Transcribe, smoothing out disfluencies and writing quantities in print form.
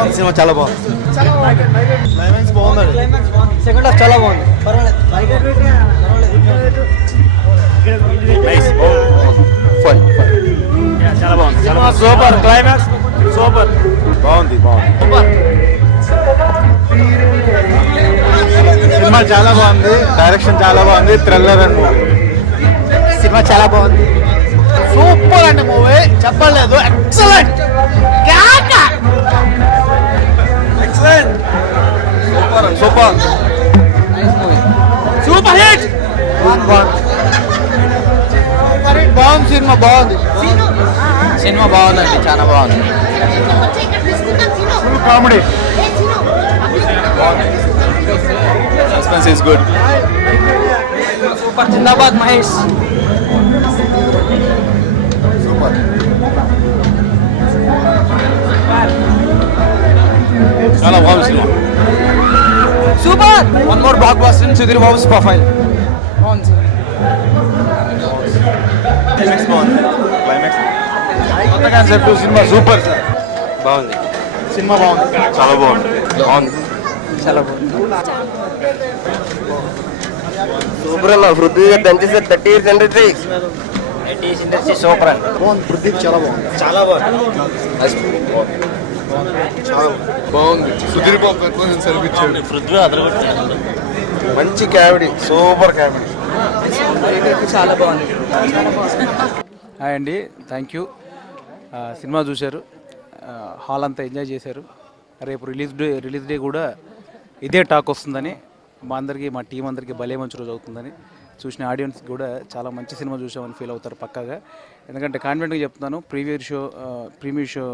బాగుంది సినిమా, చాలా బాగుంది. క్లైమాక్స్ బాగుంది. సెకండ్ హాఫ్ చాలా బాగుంది. చాలా బాగుంది. సూపర్ క్లైమాక్స్, సూపర్ బాగుంది. సినిమా చాలా బాగుంది, డైరెక్షన్ చాలా బాగుంది, థ్రిల్లర్ అండ్ మూవీ. సినిమా చాలా బాగుంది. సూపర్ అండి మూవీ, చెప్పలేదు. Excellent, excellent, super super hit. బాగుంది సినిమా, బాగుంది. సినిమా బాగుందండి, చాలా బాగుంది. Full comedy. Suspense is good. Super. Zindabad Mahesh. Super. చాలా బాగుంది cinema. Super. One more block buster in Sudheer Babu's profile. బాగుంది. క్లైమాక్స్ బాగుంది. క్లైమాక్స్ కొత్త కాన్సెప్ట్, సినిమా సూపర్ సార్. బాగుంది సినిమా, బాగుంది, చాలా బాగుంది. చాలా బాగుంది. సూపర్ అన్న. పృథ్వీ గారు దంచేసారు. 30 years ఇండస్ట్రీ. సూపర్ అండి. బాగుంది. పృథ్వీ చాలా బాగుంది. చాలా బాగుంది. బాగుంది. సుధీర్ బాబు కొంచెం సరిపించాడు. మంచి కామెడీ, సూపర్ కామెడీ. చాలా బాగుంది. హాయ్ అండి, థ్యాంక్ యూ. సినిమా చూశారు, హాల్ అంతా ఎంజాయ్ చేశారు. రేపు రిలీజ్ డే కూడా ఇదే టాక్ వస్తుందని మా అందరికీ, మా టీం అందరికీ భలే మంచి రోజు అవుతుందని, చూసిన ఆడియన్స్ కూడా చాలా మంచి సినిమా చూసామని ఫీల్ అవుతారు పక్కాగా. ఎందుకంటే కాన్ఫిడెంట్గా చెప్తున్నాను, ప్రీమియర్ షో